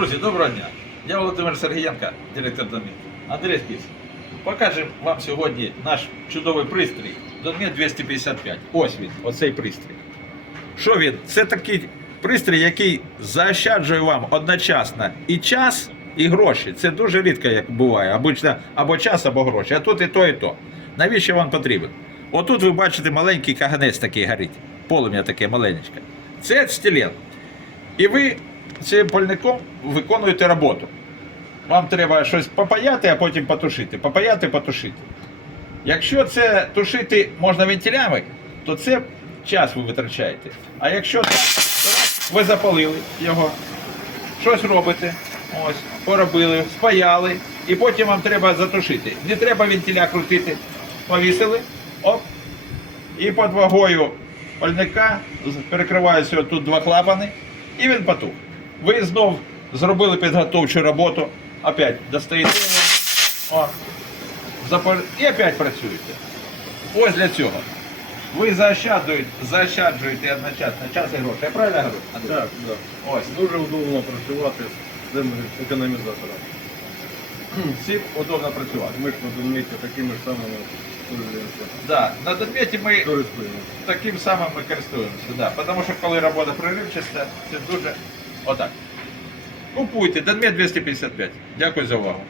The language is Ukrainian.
Друзі, доброго дня. Я Володимир Сергієнко, директор Домі. Андрій Спіс. Покажемо вам сьогодні наш чудовий пристрій Домі 255. Ось він, оцей пристрій. Що він? Це такий пристрій, який заощаджує вам одночасно і час, і гроші. Це дуже рідко як буває. Обично або час, або гроші. А тут і то, і то. Навіщо вам потрібен? Отут ви бачите маленький каганець такий горить. Полум'я таке маленьке. Це стілен. І ви цим пальником виконуєте роботу. Вам треба щось попаяти, а потім потушити. Попаяти, потушити. Якщо це тушити можна вентилями, то це час ви витрачаєте. А якщо так, то ви запалили його, щось робите, ось, поробили, спаяли, і потім вам треба затушити. Не треба вентиля крутити. Повісили, оп, і під вагою пальника перекриваються тут два клапани, і він потух. Ви знов зробили підготовчу роботу, опять достаєте його, о, запор- і опять працюєте. Ось для цього. Ви заощаджуєте, заощаджуєте одночасно час і гроші. Я правильно говорю? Так, так. Ось. Дуже удобно працювати з цим економізатором. Всім удобно працювати. Ми ж на Донміті такими ж самими. Да. На Донбеті ми таким самим ми користуємося. Да. Тому що коли робота проривчаста, це дуже отак. Купуйте, Донмет 255. Дякую за увагу.